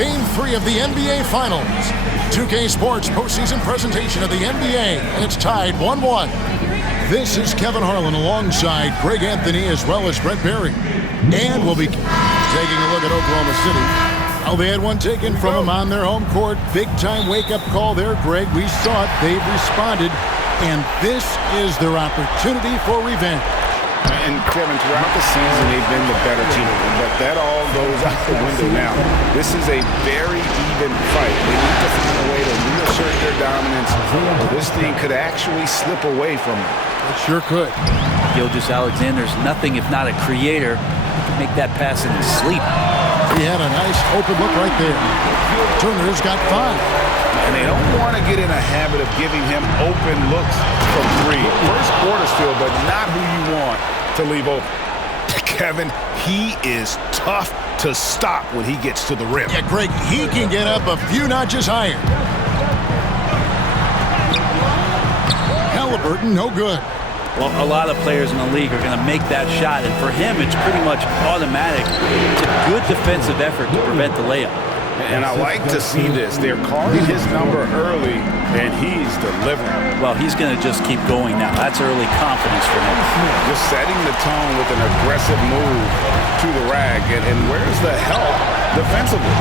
Game 3 of the NBA Finals. 2K Sports postseason presentation of the NBA, and it's tied 1-1. This is Kevin Harlan alongside Greg Anthony as well as Brett Berry. And we'll be taking a look at Oklahoma City. Well, they had one taken from them on their home court. Big-time wake-up call there, Greg. We saw it. They've responded. And this is their opportunity for revenge. And Kevin, throughout the season, they've been the better team. But that all goes out the window now. This is a very even fight. They need to find a way to reassert their dominance, or this thing could actually slip away from them. It sure could. Gilgeous-Alexander's nothing if not a creator. He can make that pass in his sleep. He had a nice open look right there. Turner's got 5. And they don't want to get in a habit of giving him open looks from 3. First quarter still, but not who you want to leave open. Kevin, he is tough to stop when he gets to the rim. Yeah, Greg, he can get up a few notches higher. Halliburton, no good. Well, a lot of players in the league are going to make that shot, and for him, it's pretty much automatic. It's a good defensive effort to prevent the layup. And I like to see this. They're calling his number early, and he's delivering. Well, he's going to just keep going now. That's early confidence for him. Just setting the tone with an aggressive move to the rag. And where's the help defensively?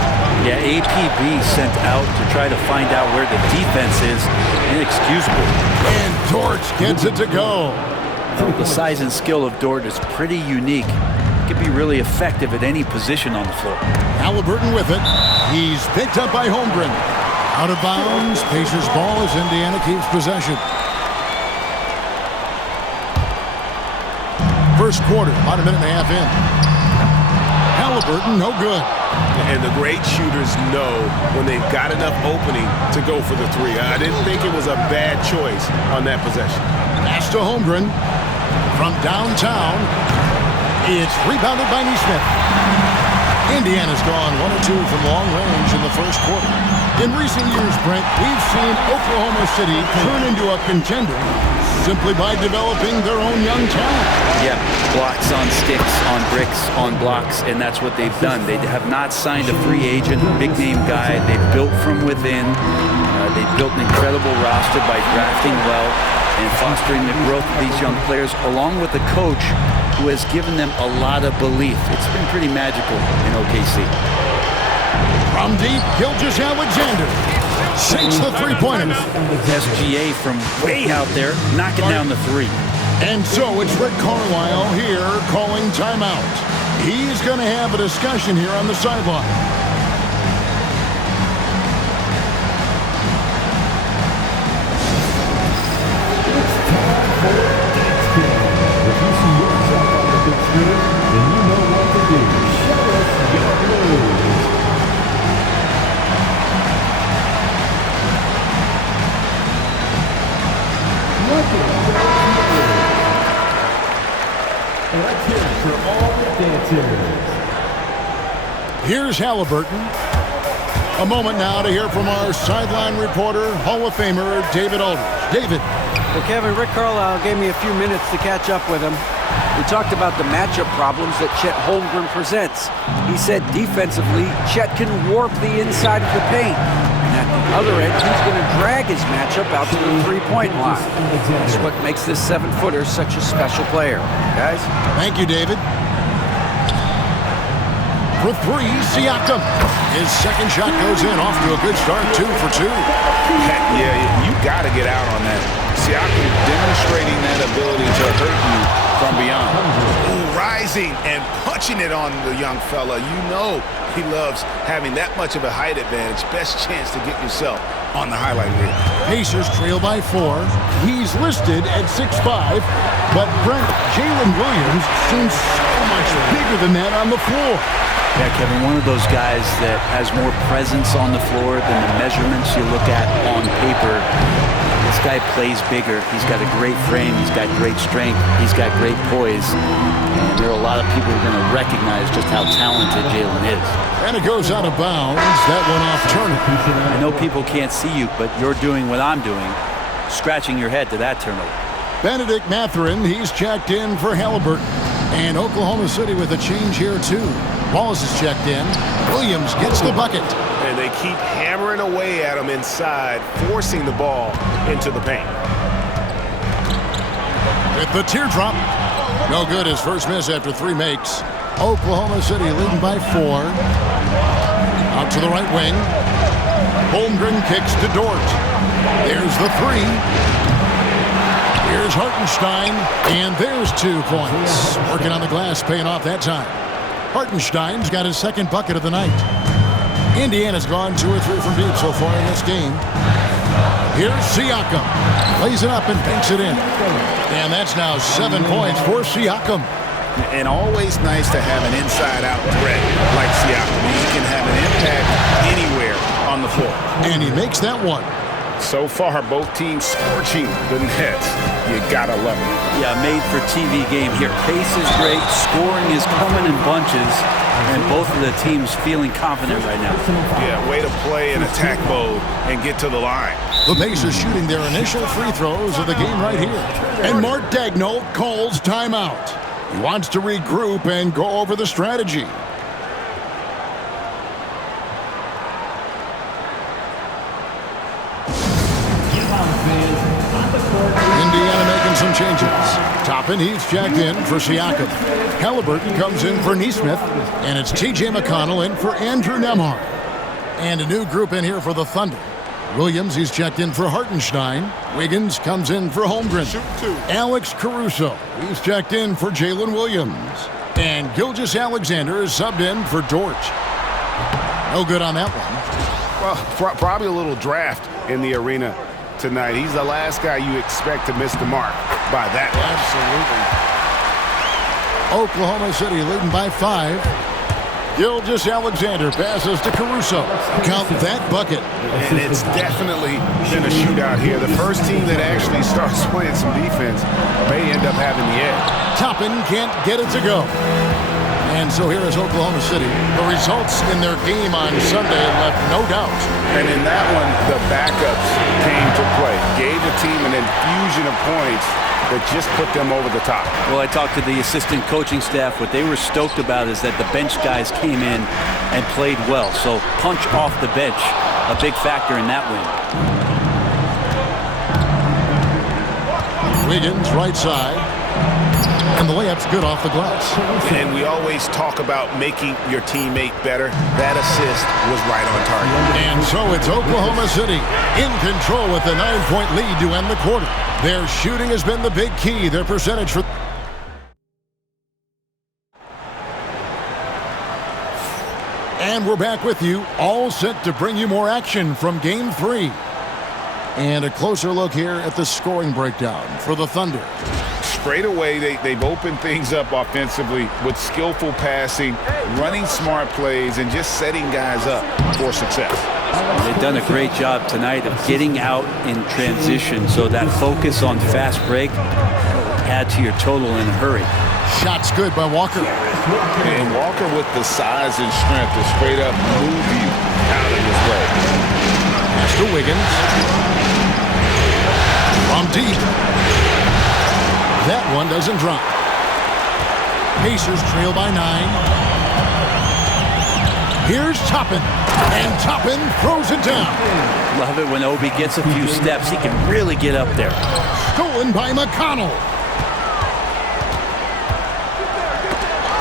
Yeah, APB sent out to try to find out where the defense is. Inexcusable. And Dort gets it to go. The size and skill of Dort is pretty unique. He can be really effective at any position on the floor. Halliburton with it. He's picked up by Holmgren. Out of bounds. Pacers ball as Indiana keeps possession. First quarter, about a minute and a half in. Halliburton, no good. And the great shooters know when they've got enough opening to go for the 3. I didn't think it was a bad choice on that possession. Pass to Holmgren from downtown. It's rebounded by Nesmith. Indiana's gone 1 or 2 from long range in the first quarter. In recent years, Brent, we've seen Oklahoma City turn into a contender simply by developing their own young talent. Yeah, blocks on sticks, on bricks, on blocks, and that's what they've done. They have not signed a free agent, big-name guy. They've built from within. They've built an incredible roster by drafting well and fostering the growth of these young players, along with the coach who has given them a lot of belief. It's been pretty magical in OKC. From deep, Gilgeous-Alexander sinks the three-pointer. SGA from way out there, knocking down the 3. And so it's Rick Carlisle here calling timeout. He's going to have a discussion here on the sideline. Here's Halliburton. A moment now to hear from our sideline reporter, Hall of Famer David Aldridge. David. Well, Kevin, Rick Carlisle gave me a few minutes to catch up with him. We talked about the matchup problems that Chet Holmgren presents. He said defensively, Chet can warp the inside of the paint. And at the other end, he's going to drag his matchup out to the three-point line. That's what makes this 7-footer such a special player. Guys? Thank you, David. For 3, Siakam. His second shot goes in, off to a good start, 2 for 2. Yeah, you got to get out on that. Siakam demonstrating that ability to hurt you from beyond. Ooh, rising and punching it on the young fella. You know he loves having that much of a height advantage. Best chance to get yourself on the highlight reel. Pacers trail by 4. He's listed at 6'5", but Brent, Jalen Williams seems so much bigger than that on the floor. Yeah, Kevin, one of those guys that has more presence on the floor than the measurements you look at on paper. This guy plays bigger. He's got a great frame. He's got great strength. He's got great poise. And there are a lot of people who are going to recognize just how talented Jalen is. And it goes out of bounds. That one off Turner. I know people can't see you, but you're doing what I'm doing, scratching your head to that turnover. Benedict Mathurin, he's checked in for Halliburton. And Oklahoma City with a change here, too. Wallace is checked in. Williams gets the bucket. And they keep hammering away at him inside, forcing the ball into the paint. With the teardrop. No good. His first miss after 3 makes. Oklahoma City leading by 4. Out to the right wing. Holmgren kicks to Dort. There's the 3. Here's Hartenstein, and there's 2 points. Working on the glass, paying off that time. Hartenstein's got his second bucket of the night. Indiana's gone 2 or 3 from deep so far in this game. Here's Siakam. Lays it up and banks it in. And that's now 7 points for Siakam. And always nice to have an inside-out threat like Siakam. He can have an impact anywhere on the floor. And he makes that one. So far, both teams scorching the Nets. You gotta love it. Yeah, made for TV game here. Pace is great. Scoring is coming in bunches. And both of the teams feeling confident right now. Yeah, way to play in attack mode and get to the line. The Pacers shooting their initial free throws of the game right here. And Mark Daigneault calls timeout. He wants to regroup and go over the strategy. Indiana making some changes. Toppin, he's checked in for Siakam. Halliburton comes in for Nesmith. And it's T.J. McConnell in for Andrew Nembhard. And a new group in here for the Thunder. Williams, he's checked in for Hartenstein. Wiggins comes in for Holmgren. Alex Caruso, he's checked in for Jalen Williams. And Gilgeous-Alexander is subbed in for Dort. No good on that one. Well, probably a little draft in the arena tonight. He's the last guy you expect to miss the mark by that much. Absolutely. Oklahoma City leading by 5. Gilgeous-Alexander passes to Caruso. Count that bucket. And it's definitely been a shootout here. The first team that actually starts playing some defense may end up having the edge. Toppin can't get it to go. And so here is Oklahoma City. The results in their game on Sunday left no doubt. And in that one, the backups came to play. Gave the team an infusion of points that just put them over the top. Well, I talked to the assistant coaching staff. What they were stoked about is that the bench guys came in and played well. So punch off the bench, a big factor in that win. Wiggins, right side. And the layup's good off the glass. And we always talk about making your teammate better. That assist was right on target. And so it's Oklahoma City in control with a 9-point lead to end the quarter. Their shooting has been the big key. Their percentage for... And we're back with you, all set to bring you more action from Game 3. And a closer look here at the scoring breakdown for the Thunder. Straight away, they've opened things up offensively with skillful passing, running smart plays, and just setting guys up for success. They've done a great job tonight of getting out in transition, so that focus on fast break add to your total in a hurry. Shots good by Walker. And Walker with the size and strength to straight up move you out of his way. Pass to Wiggins. From deep. That one doesn't drop. Pacers trail by 9. Here's Toppin. And Toppin throws it down. Love it when Obi gets a few steps. He can really get up there. Stolen by McConnell.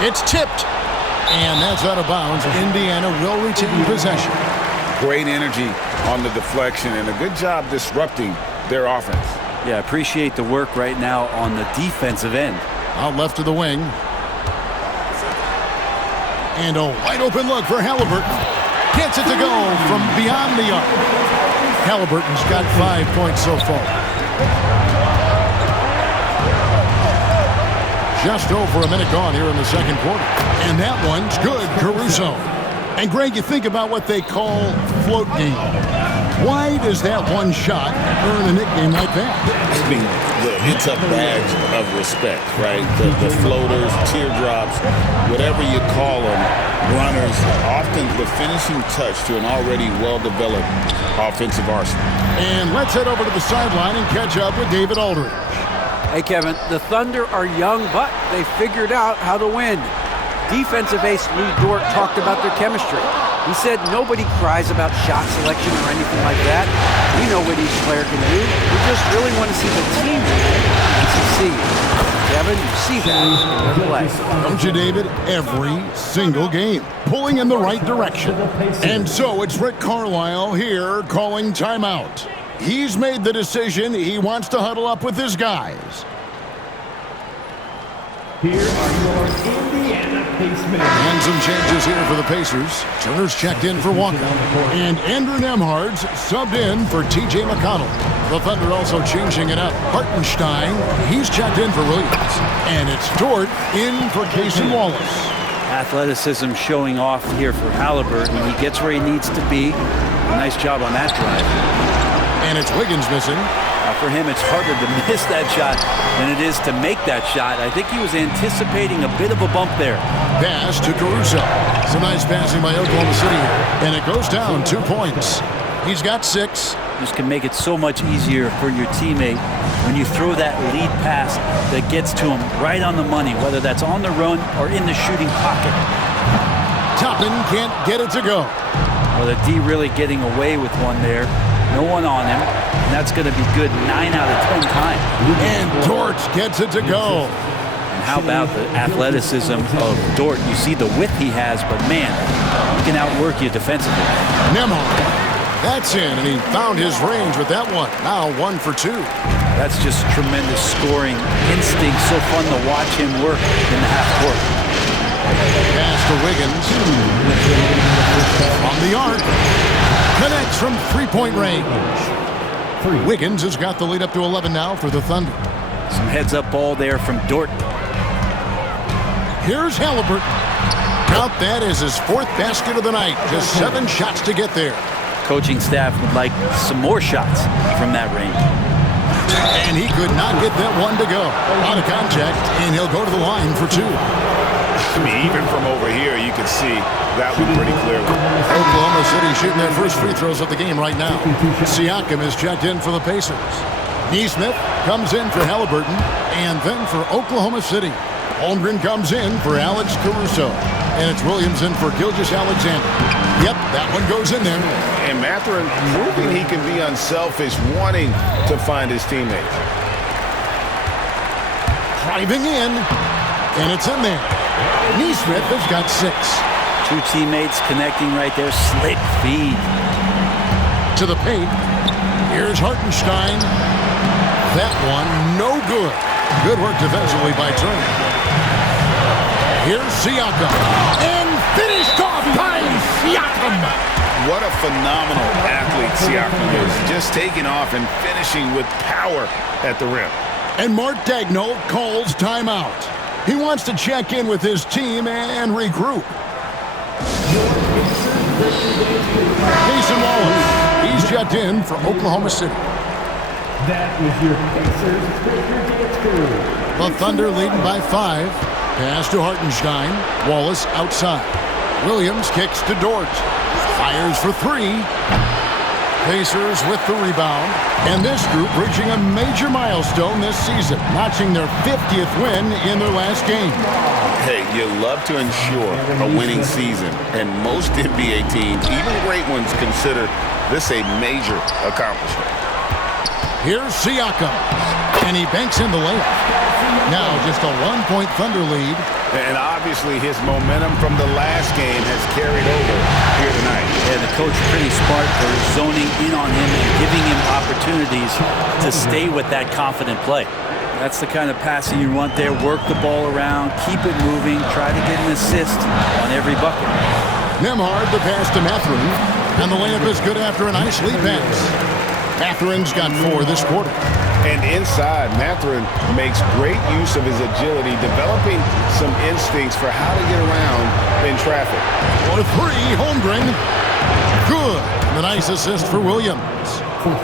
It's tipped. And that's out of bounds. Indiana will retain possession. Great energy on the deflection and a good job disrupting their offense. Yeah, appreciate the work right now on the defensive end. Out left of the wing. And a wide open look for Halliburton. Gets it to go from beyond the arc. Halliburton's got 5 points so far. Just over a minute gone here in the second quarter. And that one's good, Caruso. And Greg, you think about what they call float game. Why does that one shot earn a nickname like that? I mean, it's a badge of respect, right? The floaters, teardrops, whatever you call them, runners, often the finishing touch to an already well-developed offensive arsenal. And let's head over to the sideline and catch up with David Aldridge. Hey, Kevin, the Thunder are young, but they figured out how to win. Defensive ace Lou Dort talked about their chemistry. He said nobody cries about shot selection or anything like that. We know what each player can do. We just really want to see the team win and succeed. Kevin, you see that in their play. Don't you, David? Every single game, pulling in the right direction. And so it's Rick Carlisle here calling timeout. He's made the decision. He wants to huddle up with his guys. Here are your Indiana Pacemen. And some changes here for the Pacers. Turner's checked in for Walker. And Andrew Nembhard's subbed in for T.J. McConnell. The Thunder also changing it up. Hartenstein, he's checked in for Williams. And it's Dort in for Cason Wallace. Athleticism showing off here for Halliburton. He gets where he needs to be. Nice job on that drive. And it's Wiggins missing. For him, it's harder to miss that shot than it is to make that shot. I think he was anticipating a bit of a bump there. Pass to Caruso. Some nice passing by Oklahoma City here. And it goes down 2 points. He's got 6. This can make it so much easier for your teammate when you throw that lead pass that gets to him right on the money, whether that's on the run or in the shooting pocket. Toppin can't get it to go. Well, the D really getting away with one there. No one on him, and that's going to be good 9 out of 10 times. And Dort gets it to go. And how about the athleticism of Dort? You see the width he has, but man, he can outwork you defensively. Nembhard, that's in, and he found his range with that one. Now 1 for 2. That's just tremendous scoring instinct. So fun to watch him work in the half court. Pass to Wiggins. On the arc. Connects from three-point range. Wiggins has got the lead up to 11 now for the Thunder. Some heads-up ball there from Dort. Here's Halliburton. Count that as his 4th basket of the night. Just 7 shots to get there. Coaching staff would like some more shots from that range. And he could not get that one to go. Out of contact, and he'll go to the line for 2. I mean, even from over here, you can see that one pretty clearly. Oklahoma City shooting their first free throws of the game right now. Siakam is checked in for the Pacers. Nesmith comes in for Halliburton, and then for Oklahoma City. Holmgren comes in for Alex Caruso. And it's Williams in for Gilgeous-Alexander. Yep, that one goes in there. And Mathurin proving he can be unselfish, wanting to find his teammates. Driving in, and it's in there. Nesmith has got 6. 2 teammates connecting right there. Slick feed. To the paint. Here's Hartenstein. That one, no good. Good work defensively by Turner. Here's Siakam. And finished off by Siakam. What a phenomenal athlete Siakam is. Just taking off and finishing with power at the rim. And Mark Daigneault calls timeout. He wants to check in with his team and regroup. Cason Wallace, he's checked in for Oklahoma City. That is your Pacers Pacer dance crew. The Thunder leading by 5. Pass to Hartenstein. Wallace outside. Williams kicks to Dort. Fires for 3. Pacers with the rebound. And this group reaching a major milestone this season, notching their 50th win in their last game. Hey, you love to ensure a winning season, and most NBA teams, even great ones, consider this a major accomplishment. Here's Siakam, and he banks in the layup. Now just a 1-point Thunder lead. And obviously his momentum from the last game has carried over here tonight. Yeah, the coach pretty smart for zoning in on him and giving him opportunities to stay with that confident play. That's the kind of passing you want there. Work the ball around, keep it moving, try to get an assist on every bucket. Nembhard the pass to Mathurin, and the layup is good after a nice lead pass. Mathurin's got 4 this quarter. And inside, Mathurin makes great use of his agility, developing some instincts for how to get around in traffic. For 3, Holmgren. Good. And a nice assist for Williams.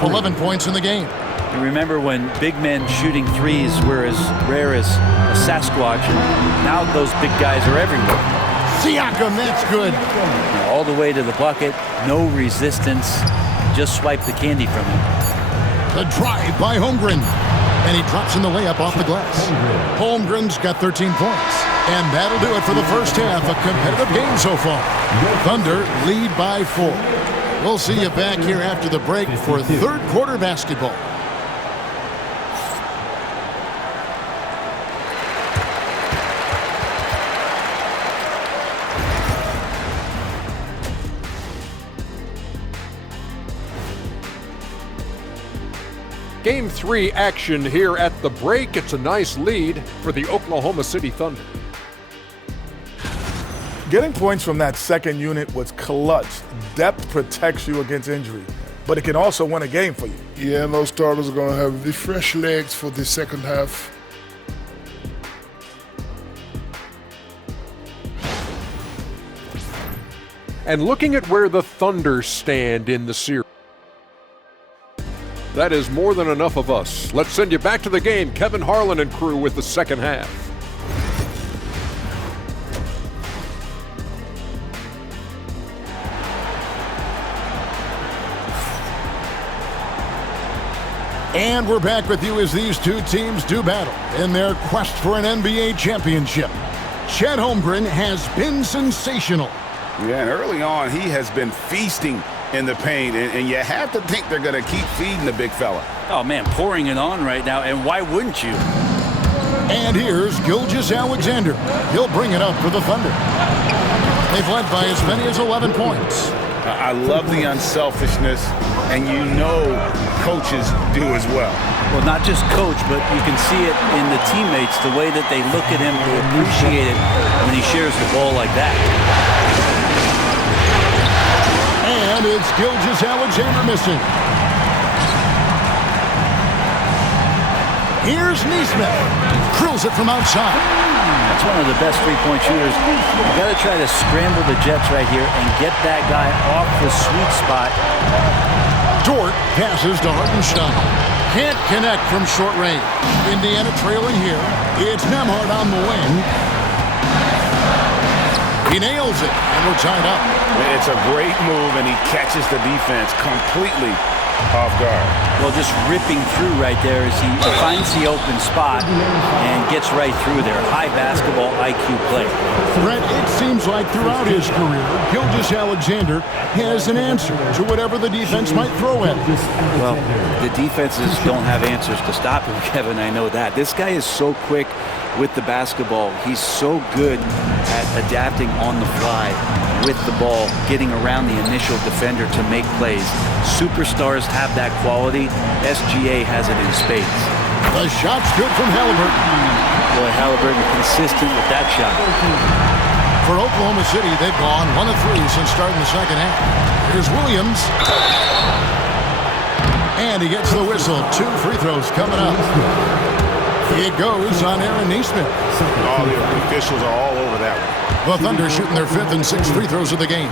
11 points in the game. You remember when big men shooting threes were as rare as a Sasquatch, and now those big guys are everywhere. Siakam, that's good. All the way to the bucket, no resistance, just swipe the candy from him. The drive by Holmgren. And he drops in the layup off the glass. Holmgren's got 13 points. And that'll do it for the first half. A competitive game so far. Thunder lead by 4. We'll see you back here after the break for third quarter basketball. Game 3 action here at the break. It's a nice lead for the Oklahoma City Thunder. Getting points from that second unit was clutch. Depth protects you against injury, but it can also win a game for you. Yeah, those starters are going to have the fresh legs for the second half. And looking at where the Thunder stand in the series, that is more than enough of us. Let's send you back to the game. Kevin Harlan and crew with the second half. And we're back with you as these two teams do battle in their quest for an NBA championship. Chet Holmgren has been sensational. Yeah, and early on, he has been feasting in the paint, and you have to think they're going to keep feeding the big fella. Oh, man, pouring it on right now, and why wouldn't you? And here's Gilgeous-Alexander. He'll bring it up for the Thunder. They've led by as many as 11 points. I love the unselfishness, and you know coaches do as well. Well, not just coach, but you can see it in the teammates, the way that they look at him, they appreciate it when he shares the ball like that. And it's Gilgeous-Alexander missing. Here's Nesmith. Drills it from outside. That's one of the best three-point shooters. You've got to try to scramble the Jets right here and get that guy off the sweet spot. Dort passes to Hartenstein. Can't connect from short range. Indiana trailing here. It's Nembhard on the wing. He nails it, and we're tied up. It's a great move, and he catches the defense completely off guard. Well, just ripping through right there as he finds the open spot and gets right through there. High basketball IQ play. Brett, it seems like throughout his career, Gilgeous-Alexander has an answer to whatever the defense might throw at him. Well, the defenses don't have answers to stop him, Kevin. I know that. This guy is so quick with the basketball. He's so good at adapting on the fly with the ball, getting around the initial defender to make plays. Superstars have that quality. SGA has it in spades. The shot's good from Halliburton. Boy, Halliburton consistent with that shot. For Oklahoma City, they've gone 1 of 3 since starting the second half. Here's Williams. And he gets the whistle. 2 free throws coming up. It goes on Aaron Nesmith. All the officials are all over that one. The Thunder shooting their 5th and 6th free throws of the game.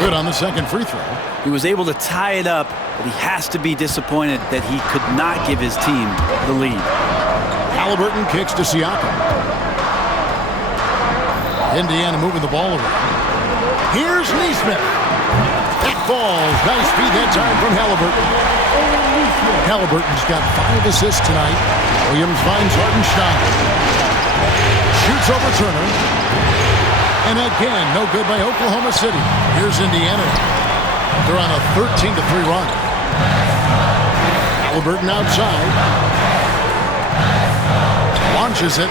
Good on the second free throw. He was able to tie it up, but he has to be disappointed that he could not give his team the lead. Halliburton kicks to Siakam. Indiana moving the ball around. Here's Nesmith. That falls. Nice feed that time from Halliburton. Halliburton's got 5 assists tonight. Williams finds Hartenstein. Shoots over Turner. And again, no good by Oklahoma City. Here's Indiana. They're on a 13-3 run. Halliburton outside. Launches it.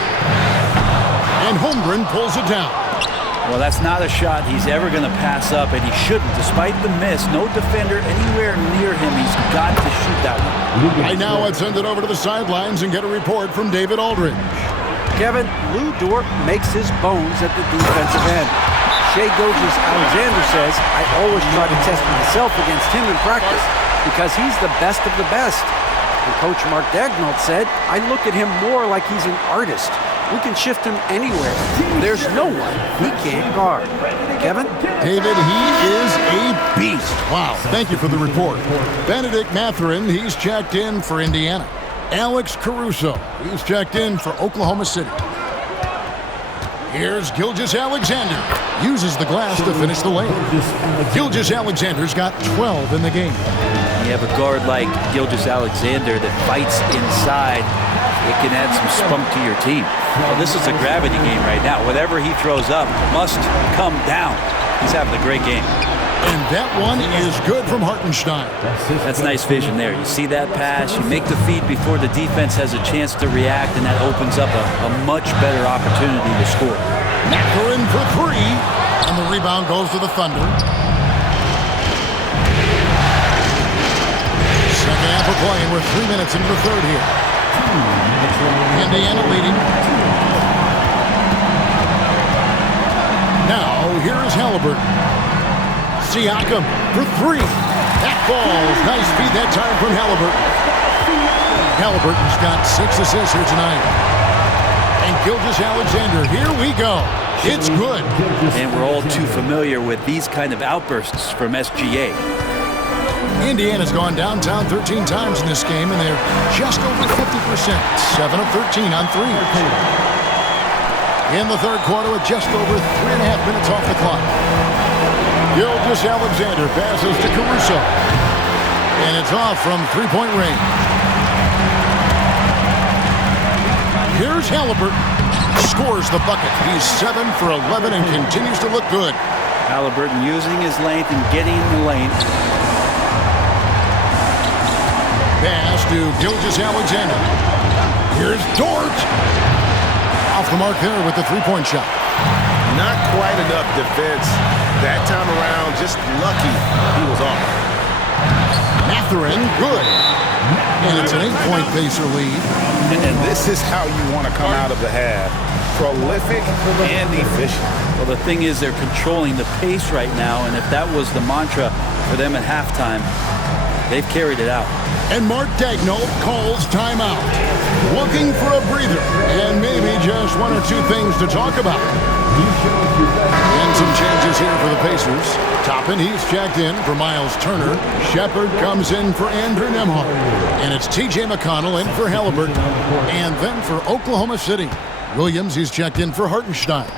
And Holmgren pulls it down. Well, that's not a shot he's ever going to pass up, and he shouldn't. Despite the miss, no defender anywhere near him. He's got to shoot that one. Right now, I'd send it over to the sidelines and get a report from David Aldridge. Kevin, Lou Dort makes his bones at the defensive end. Shai Gilgeous-Alexander says, I always try to test myself against him in practice because he's the best of the best. And Coach Mark Daigneault said, I look at him more like he's an artist. We can shift him anywhere. There's no one he can't guard. Kevin? David, he is a beast. Wow. Thank you for the report. Benedict Mathurin, he's checked in for Indiana. Alex Caruso, he's checked in for Oklahoma City. Here's Gilgeous-Alexander. Uses the glass to finish the layup. Gilgeous-Alexander's got 12 in the game. Yeah, have a guard like Gilgeous-Alexander that fights inside, it can add some spunk to your team. Well, this is a gravity game right now. Whatever he throws up must come down. He's having a great game. And that one is good from Hartenstein. That's nice vision there. You see that pass, you make the feed before the defense has a chance to react, and that opens up a much better opportunity to score. Mathurin for three, and the rebound goes to the Thunder. Second half of play, and we're 3 minutes into the third here. Indiana leading. Now, here is Halliburton. Siakam for three. That falls. Nice feed that time from Halliburton. Halliburton's got 6 assists here tonight. And Gilgeous-Alexander, here we go. It's good. And we're all too familiar with these kind of outbursts from SGA. Indiana's gone downtown 13 times in this game, and they're just over 50%. 7 of 13 on threes. In the third quarter with just over 3.5 minutes off the clock. Gilgeous-Alexander passes to Caruso. And it's off from three-point range. Here's Halliburton. Scores the bucket. He's 7 for 11 and continues to look good. Halliburton using his length and getting in the lane. Pass to Gilgeous-Alexander. Here's Dort. Off the mark there with the three-point shot. Not quite enough defense that time around. Just lucky he was off. Mathurin, good. And it's an 8-point Pacer lead. And this is how you want to come out of the half. Prolific and efficient. Well, the thing is they're controlling the pace right now, and if that was the mantra for them at halftime, they've carried it out. And Mark Daigneault calls timeout. Looking for a breather and maybe just one or two things to talk about. And some changes here for the Pacers. Toppin, he's checked in for Miles Turner. Shepard comes in for Andrew Nembhard. And it's T.J. McConnell in for Halliburton. And then for Oklahoma City, Williams, he's checked in for Hartenstein.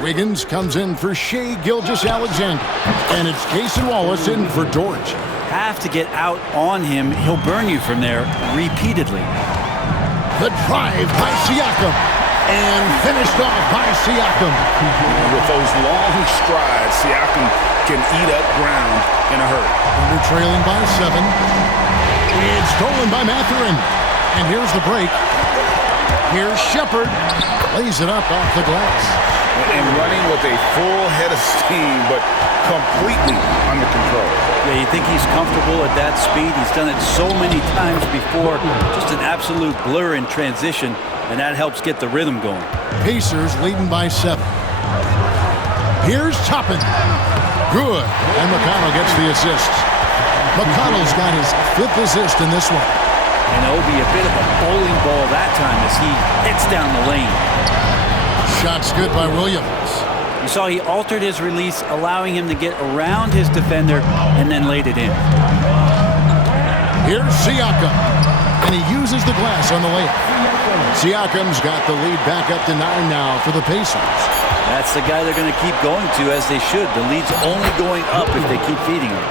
Wiggins comes in for Shai Gilgeous-Alexander. And it's Jason Wallace in for Dort. Have to get out on him. He'll burn you from there repeatedly. The drive by Siakam. And finished off by Siakam. With those long strides, Siakam can eat up ground in a hurry. They're trailing by 7. It's stolen by Mathurin. And here's the break. Here's Shepard. Lays it up off the glass. And running with a full head of steam, but completely under control. Yeah, you think he's comfortable at that speed. He's done it so many times before. Just an absolute blur in transition, and that helps get the rhythm going. Pacers leading by 7. Here's Toppin. Good. And McConnell gets the assist. McConnell's got his 5th assist in this one. And Obi a bit of a bowling ball that time as he hits down the lane. Shot's good by Williams. You saw he altered his release, allowing him to get around his defender and then laid it in. Here's Siakam. And he uses the glass on the layup. Siakam's got the lead back up to 9 now for the Pacers. That's the guy they're going to keep going to, as they should. The lead's only going up if they keep feeding him.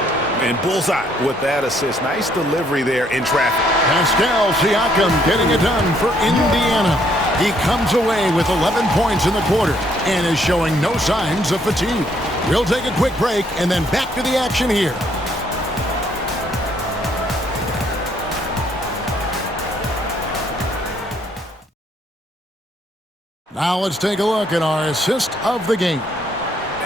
And bullseye with that assist. Nice delivery there in traffic. Pascal Siakam getting it done for Indiana. He comes away with 11 points in the quarter and is showing no signs of fatigue. We'll take a quick break and then back to the action here. Now let's take a look at our assist of the game.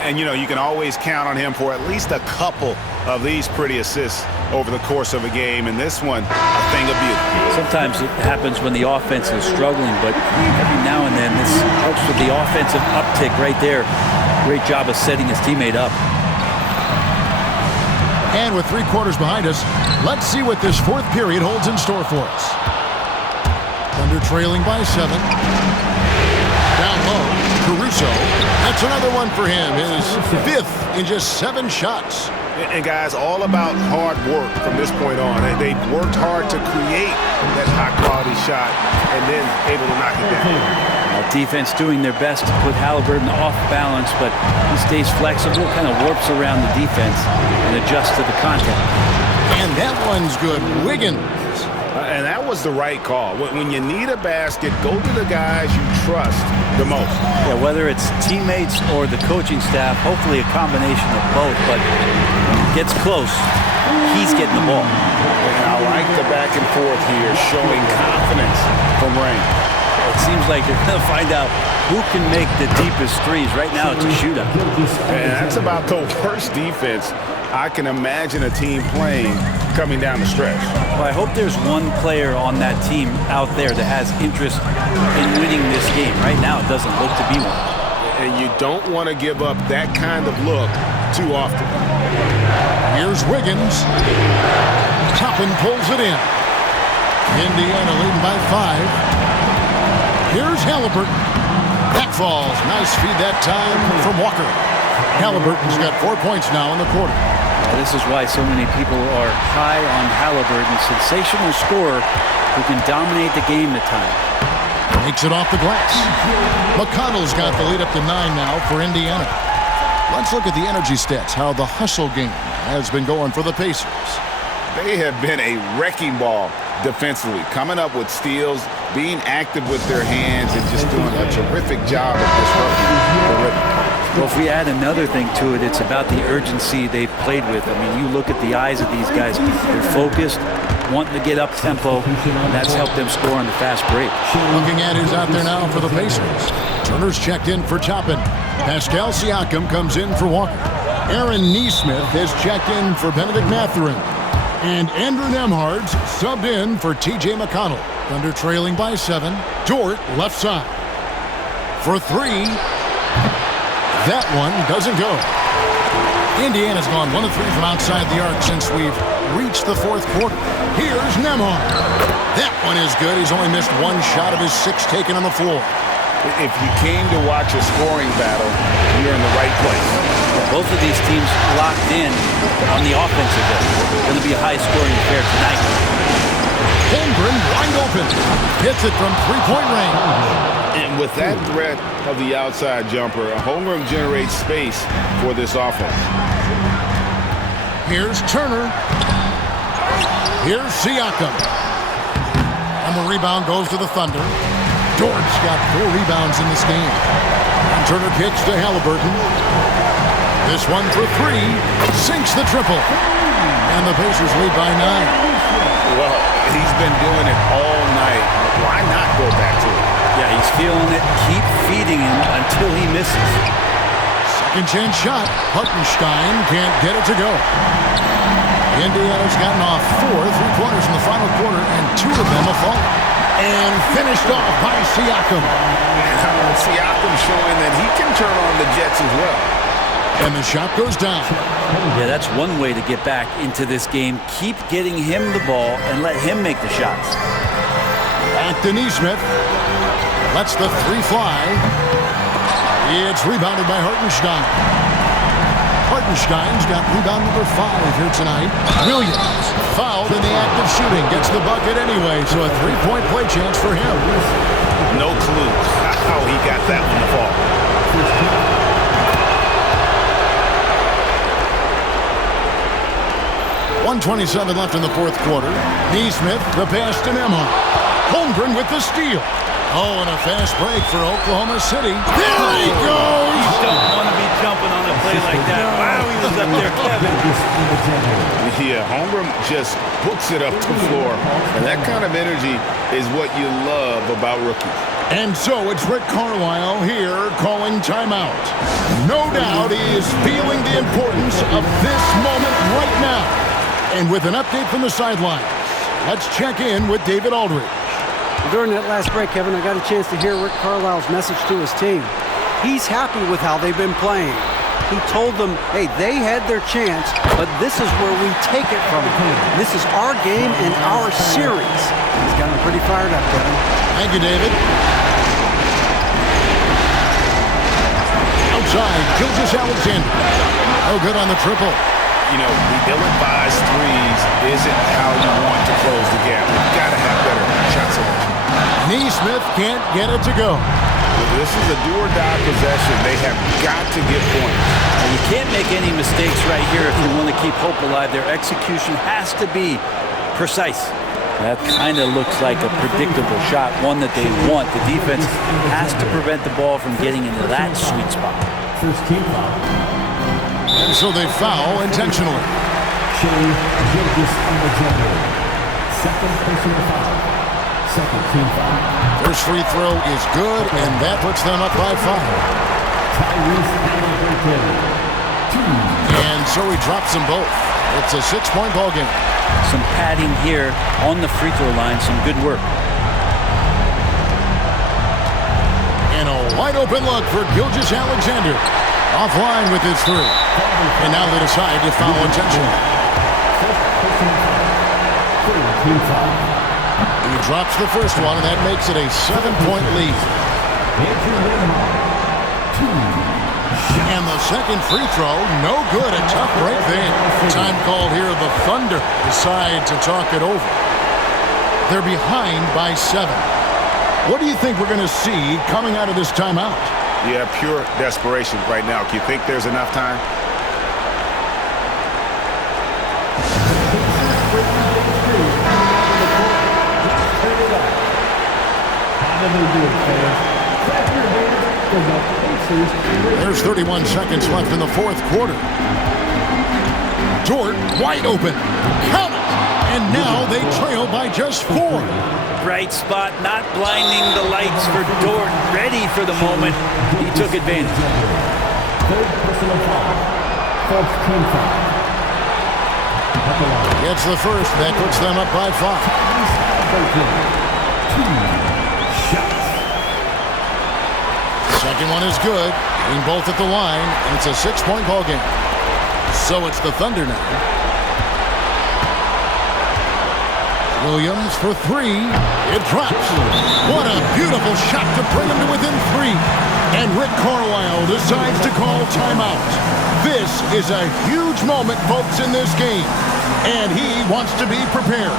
And, you know, you can always count on him for at least a couple of these pretty assists over the course of a game. And this one, a thing of beauty. Sometimes it happens when the offense is struggling, but every now and then this helps with the offensive uptick right there. Great job of setting his teammate up. And with 3 quarters behind us, let's see what this 4th period holds in store for us. Thunder trailing by 7. Down low, Caruso. That's another one for him. His 5th in just 7 shots. And guys, all about hard work from this point on. They worked hard to create that high-quality shot and then able to knock it down. Defense doing their best to put Halliburton off balance, but he stays flexible, kind of warps around the defense and adjusts to the contact. And that one's good. Wiggins. And that was the right call. When you need a basket, go to the guys you trust the most. Yeah, whether it's teammates or the coaching staff, hopefully a combination of both, but when it gets close, he's getting the ball. And I like the back and forth here, showing confidence from Rain. It seems like they're going to find out who can make the deepest threes. Right now, it's a shootout. And that's about the worst defense I can imagine a team playing coming down the stretch. Well, I hope there's one player on that team out there that has interest in winning this game. Right now, it doesn't look to be one. And you don't want to give up that kind of look too often. Here's Wiggins. Toppin pulls it in. Indiana leading by 5. Here's Halliburton. That falls. Nice feed that time from Walker. Halliburton's got 4 points now in the quarter. This is why so many people are high on Halliburton. Sensational scorer who can dominate the game at times. Takes it off the glass. McConnell's got the lead up to 9 now for Indiana. Let's look at the energy stats, how the hustle game has been going for the Pacers. They have been a wrecking ball defensively, coming up with steals, being active with their hands, and just doing a terrific job of disrupting the rhythm. Well, if we add another thing to it, it's about the urgency they've played with. I mean, you look at the eyes of these guys. They're focused, wanting to get up tempo, and that's helped them score on the fast break. Looking at who's out there now for the Pacers. Turner's checked in for Toppin. Pascal Siakam comes in for Walker. Aaron Nesmith has checked in for Benedict Mathurin. And Andrew Nembhard's subbed in for T.J. McConnell. Thunder trailing by 7. Dort left side. For 3. That one doesn't go. Indiana's gone 1 of 3 from outside the arc since we've reached the 4th quarter. Here's Nembhard. That one is good. He's only missed 1 shot of his 6 taken on the floor. If you came to watch a scoring battle, you're in the right place. Both of these teams locked in on the offensive end. It's going to be a high-scoring affair tonight. Holmgren wide open. Hits it from 3-point range. And with that threat of the outside jumper, Holmgren generates space for this offense. Here's Turner. Here's Siakam. And the rebound goes to the Thunder. Dort's got 4 rebounds in this game. And Turner kicks to Halliburton. This one for 3. Sinks the triple. And the Pacers lead by 9. Well, he's been doing it all night. Why not go back to it? Yeah, he's feeling it. Keep feeding him until he misses. Second chance shot. Hartenstein can't get it to go. Indiana's gotten off 4 3-pointers in the final quarter, and 2 of them have fallen. And finished off by Siakam. Siakam showing that he can turn on the Jets as well. And the shot goes down. Yeah, that's one way to get back into this game. Keep getting him the ball and let him make the shots. Back to Nesmith. Lets the 3 fly. It's rebounded by Hartenstein. Hartenstein's got rebound number 5 here tonight. Williams fouled in the act of shooting. Gets the bucket anyway, so a 3-point play chance for him. No clue how he got that one to fall. 1:27 left in the 4th quarter. Nesmith, the pass to Nembhard. Holmgren with the steal. Oh, and a fast break for Oklahoma City. There he goes! You don't want to be jumping on a play like that. Wow, he was up there, Kevin. Yeah, Holmgren just hooks it up the floor. And that kind of energy is what you love about rookies. And so it's Rick Carlisle here calling timeout. No doubt he is feeling the importance of this moment right now. And with an update from the sidelines, let's check in with David Aldridge. During that last break, Kevin, I got a chance to hear Rick Carlisle's message to his team. He's happy with how they've been playing. He told them, hey, they had their chance, but this is where we take it from them. This is our game and our series. He's got him pretty fired up, Kevin. Thank you, David. Outside, Gilgeous Alexander. Oh, good on the triple. You know, the ill-advised threes isn't how you want to close the gap. You've got to have better shot selection. Nesmith can't get it to go. This is a do-or-die possession. They have got to get points. And you can't make any mistakes right here if you want to keep hope alive. Their execution has to be precise. That kind of looks like a predictable shot, one that they want. The defense has to prevent the ball from getting into that sweet spot. First team foul. And so they foul intentionally. Shea Gilgeous-Alexander. Second personal foul. Second team foul. First free throw is good, and that puts them up by 5. Tyrese Haliburton. 2. And so he drops them both. It's a 6-point ball game. Some padding here on the free throw line. Some good work. And a wide open look for Gilgeous-Alexander. Offline with his 3. And now they decide to foul intentionally. Team foul. He drops the first one, and that makes it a 7-point lead. Andrew Nembhard. 2. And the second free throw, no good. A tough break there. Time called here. The Thunder decide to talk it over. They're behind by 7. What do you think we're going to see coming out of this timeout? Yeah, pure desperation right now. Do you think there's enough time? How do they do it, fans? Clap your hands for the Pacers. There's 31 seconds left in the fourth quarter. Dort wide open. Count it! And now they trail by just 4. Bright spot, not blinding the lights for Dort. Ready for the moment. He took advantage. Third personal foul. First team foul. Gets the first. That puts them up by 5. 2 shots. Second one is good. Getting both at the line, and it's a 6-point ball game. So it's the Thunder now. Williams for 3. It drops. What a beautiful shot to bring them to within 3. And Rick Carlisle decides to call timeout. This is a huge moment, folks, in this game. And he wants to be prepared.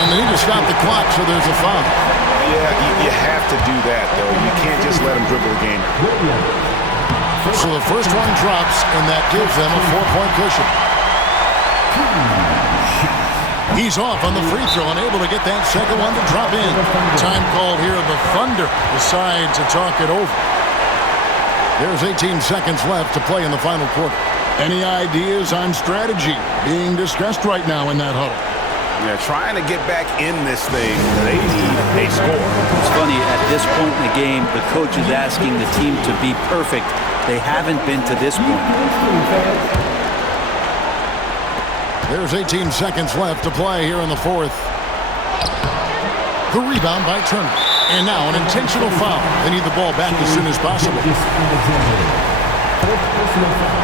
And they need to stop the clock, so there's a foul. Yeah, you have to do that, though. You can't just let them dribble the game. So the first one drops, and that gives them a 4-point cushion. He's off on the free throw and able to get that second one to drop in. Time called here. The Thunder decide to talk it over. There's 18 seconds left to play in the final quarter. Any ideas on strategy being discussed right now in that huddle? Yeah, trying to get back in this thing. They need a score. It's funny, at this point in the game, the coach is asking the team to be perfect. They haven't been to this point. There's 18 seconds left to play here in the fourth. The rebound by Turner. And now an intentional foul. They need the ball back as soon as possible. Fourth personal foul.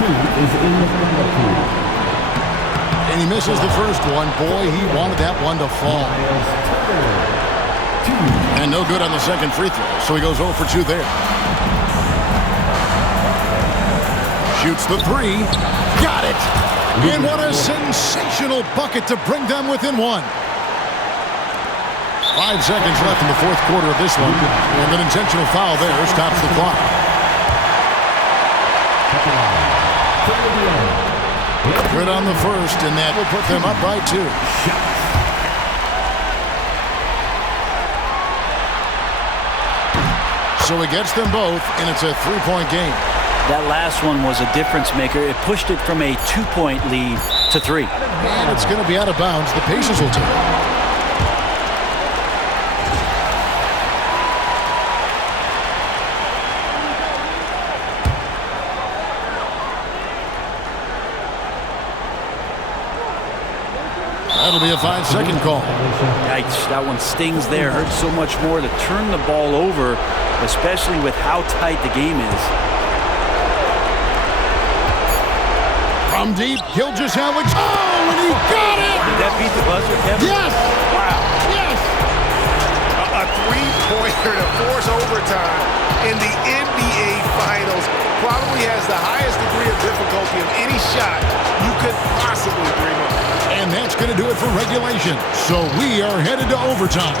Team is in the penalty. And he misses the first one. Boy, he wanted that one to fall. And no good on the second free throw, so he goes 0 for 2 there. Shoots the 3. Got it! And what a sensational bucket to bring them within 1. 5 seconds left in the fourth quarter of this one. And an intentional foul there stops the clock. Good on the first, and that will put them up by 2. So he gets them both, and it's a 3-point game. That last one was a difference maker. It pushed it from a 2-point lead to 3. And it's going to be out of bounds. The Pacers will take it. That'll be a 5-second call. Yikes, that one stings there. Hurts so much more to turn the ball over, especially with how tight the game is. From deep, Gilgeous-Alexander. Oh, and he got it! Did that beat the buzzer, Kevin? Yes! Wow. Yes! A three-pointer to force overtime in the NBA Finals probably has the highest degree of difficulty of any shot going to do it for regulation. So we are headed to overtime.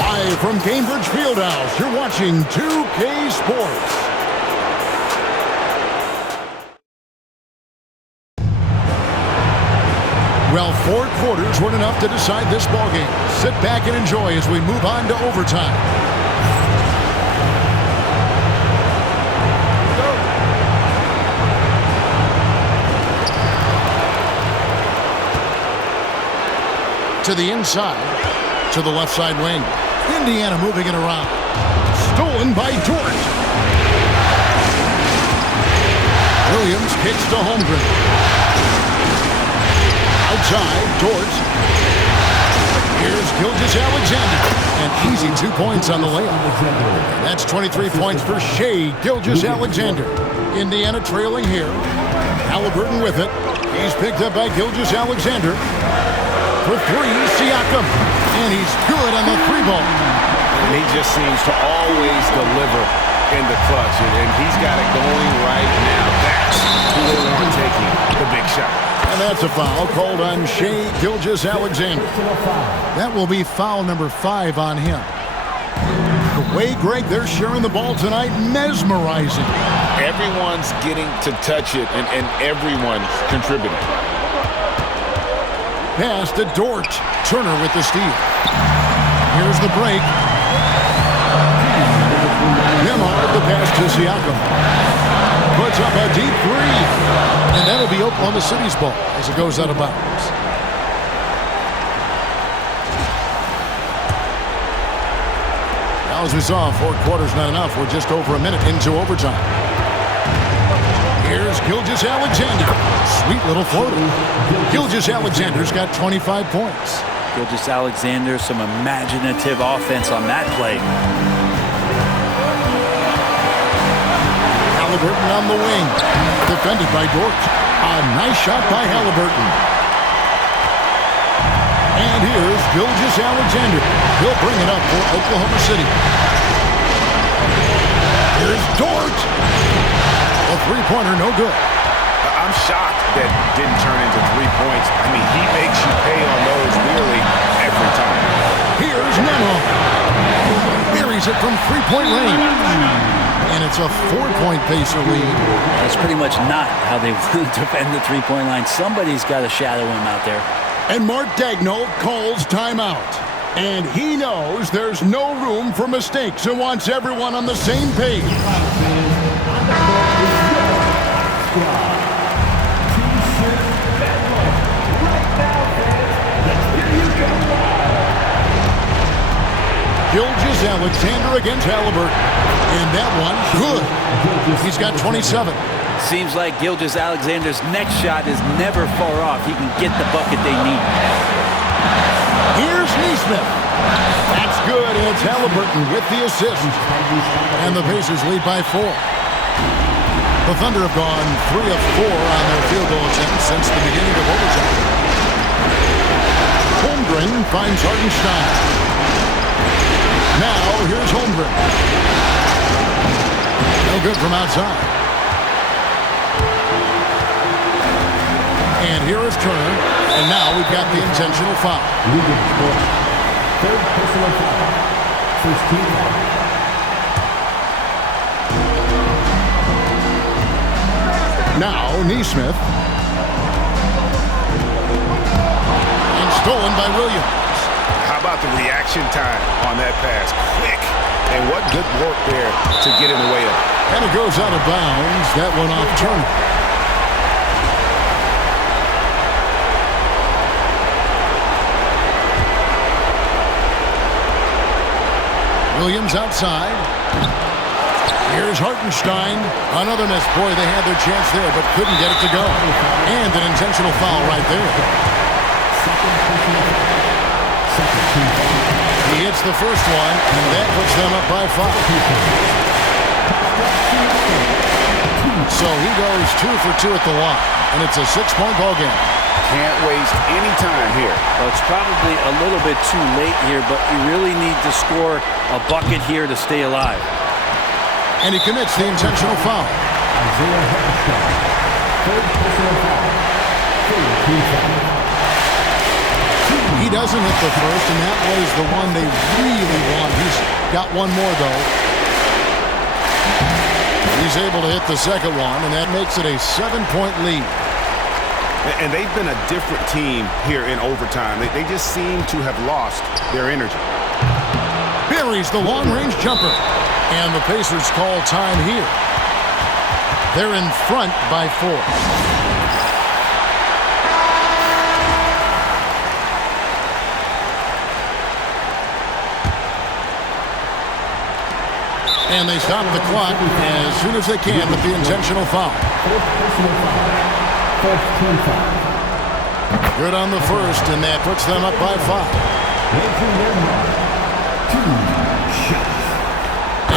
Live from Cambridge Fieldhouse, you're watching 2K Sports. Well, 4 quarters weren't enough to decide this ballgame. Sit back and enjoy as we move on to overtime. To the inside, to the left side wing. Indiana moving it around. Stolen by Dort. Williams kicks to Holmgren. Outside, Dort. Here's Gilgeous-Alexander. An easy 2 points on the layup. That's 23 points for Shai Gilgeous-Alexander. Indiana trailing here. Halliburton with it. He's picked up by Gilgeous-Alexander. For 3, Siakam. And he's good on the 3-ball. And he just seems to always deliver in the clutch. And he's got it going right now. That's who they want taking the big shot. And that's a foul called on Shai Gilgeous-Alexander. That will be foul number 5 on him. The way, Greg, they're sharing the ball tonight, mesmerizing. Everyone's getting to touch it, and everyone's contributing. Pass to Dort. Turner with the steal. Here's the break. Nembhard the pass to Siakam. Puts up a deep 3. And that'll be Oklahoma City's ball as it goes out of bounds. Now, as we saw, 4 quarters not enough. We're just over a minute into overtime. Here's Gilgeous-Alexander. Sweet little floater. Gilgeous-Alexander's got 25 points. Gilgeous-Alexander, some imaginative offense on that play. Halliburton on the wing. Defended by Dort. A nice shot by Halliburton. And here's Gilgeous-Alexander. He'll bring it up for Oklahoma City. Here's Dort. A 3-pointer, no good. I'm shocked that didn't turn into 3 points. I mean, he makes you pay on those nearly every time. Here's Nembhard. Buries it from 3-point range. And it's a 4-point Pacer lead. That's pretty much not how they defend the 3-point line. Somebody's got to shadow him out there. And Mark Daigneault calls timeout. And he knows there's no room for mistakes and wants everyone on the same page. Gilgeous-Alexander against Halliburton. And that one, good. He's got 27. Seems like Gilgeous-Alexander's next shot is never far off. He can get the bucket they need. Here's Nesmith. That's good, and it's Halliburton with the assist. And the Pacers lead by 4. The Thunder have gone 3 of 4 on their field goal attempts since the beginning of overtime. Holmgren finds Hartenstein. Now, here's Holmgren. No good from outside. And here is Turner. And now we've got the intentional foul. Third personal foul. First team foul. Now, Nesmith. And stolen by Williams. How about the reaction time on that pass? Quick. And what good work there to get in the way of it. And it goes out of bounds. That one off Turner. Williams outside. Here's Hartenstein. Another miss. Boy, they had their chance there, but couldn't get it to go. And an intentional foul right there. He hits the first one, and that puts them up by 5. So he goes 2 for 2 at the line, and it's a 6-point ball game. Can't waste any time here. Well, it's probably a little bit too late here, but you really need to score a bucket here to stay alive. And he commits the intentional foul. Isaiah Hartenstein. Third personal foul. Third team foul. doesn't hit the first, and that was the one they really want. He's got one more, though. He's able to hit the second one, and that makes it a 7-point lead. And they've been a different team here in overtime. They just seem to have lost their energy. Buries the long-range jumper, and the Pacers call time here. They're in front by 4. And they stop the clock as soon as they can with the intentional foul. Good on the first, and that puts them up by 5.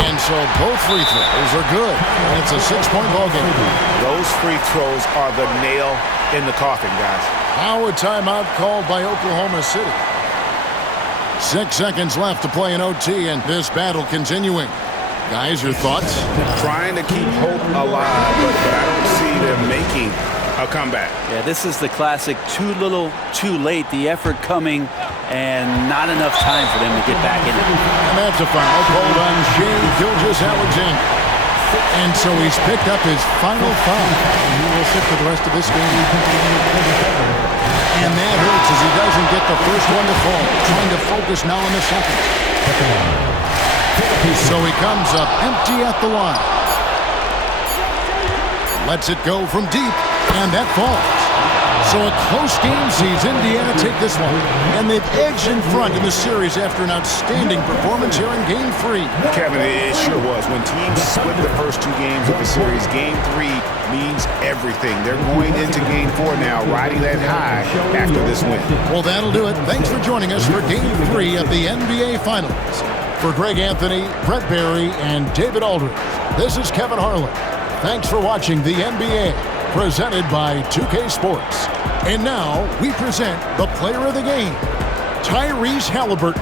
And so both free throws are good, and it's a 6-point ball game. Those free throws are the nail in the coffin, guys. Now a timeout called by Oklahoma City. 6 seconds left to play in OT, and this battle continuing. Guys, your thoughts? Trying to keep hope alive, but I don't see them making a comeback. Yeah, this is the classic too little, too late. The effort coming and not enough time for them to get back in it. And that's a foul called on Shai Gilgeous-Alexander. And so he's picked up his final foul. And he will sit for the rest of this game. And that hurts as he doesn't get the first one to fall. Trying to focus now on the second. So he comes up empty at the line. Lets it go from deep, and that falls. So a close game sees Indiana take this one, and they've edged in front in the series after an outstanding performance here in Game 3. Kevin, it sure was. When teams split the first 2 games of the series, Game 3 means everything. They're going into Game 4 now, riding that high after this win. Well, that'll do it. Thanks for joining us for Game 3 of the NBA Finals. For Greg Anthony, Brett Barry, and David Aldridge, this is Kevin Harlan. Thanks for watching the NBA, presented by 2K Sports. And now, we present the player of the game, Tyrese Haliburton.